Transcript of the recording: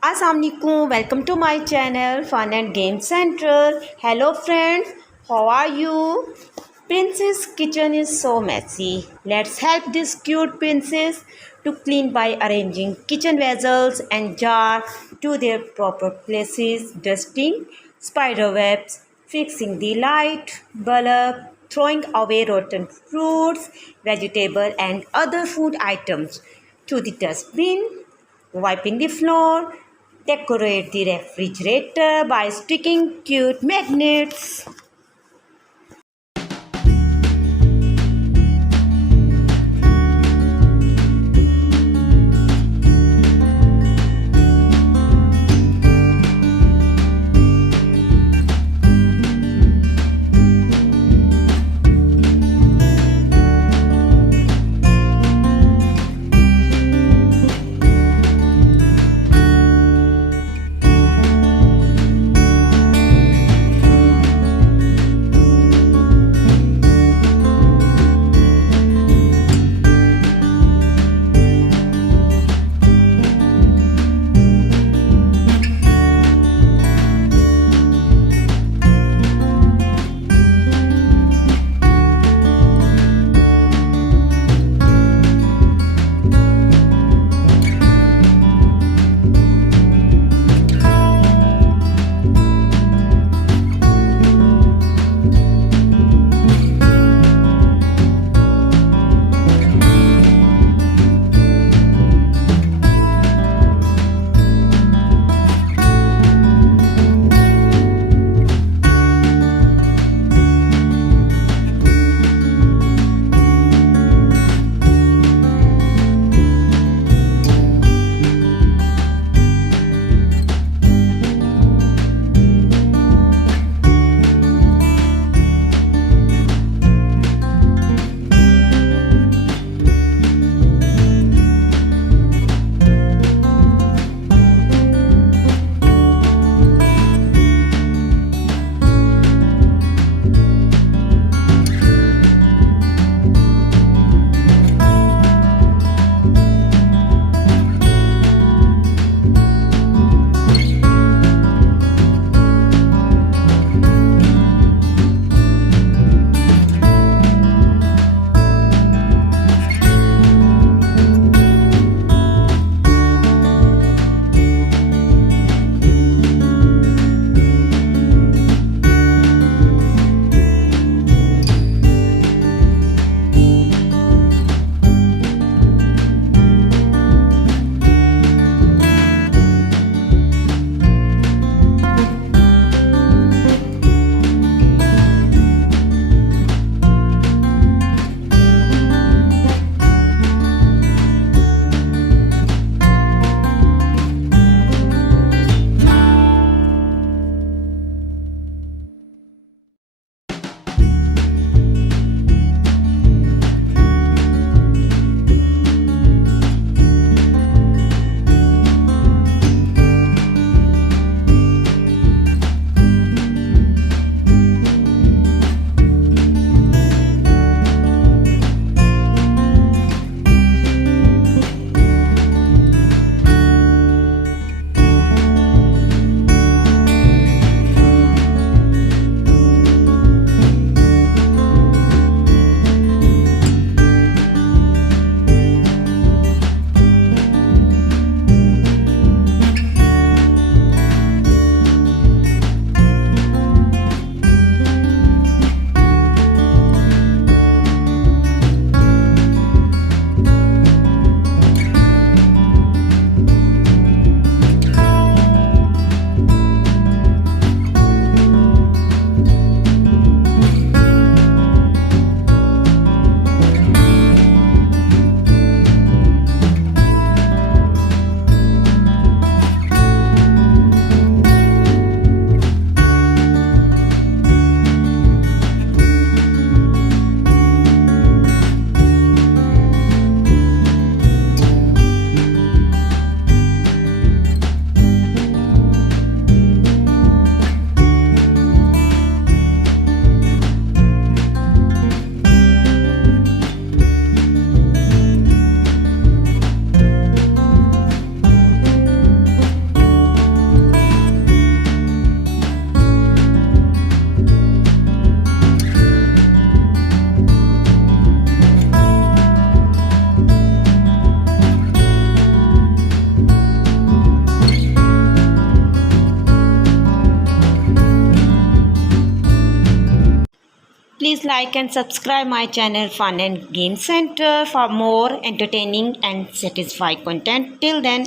Assalamualaikum, welcome to my channel Fun and Game Central. Hello friends, how are you? Princess kitchen is so messy. Let's help this cute princess to clean by arranging kitchen vessels and jars to their proper places, dusting spider webs, fixing the light bulb, throwing away rotten fruits, vegetable and other food items to the dustbin, wiping the floor, decorate the refrigerator by sticking cute magnets. please like and subscribe my channel Fun and Game Center for more entertaining and satisfying content. Till then.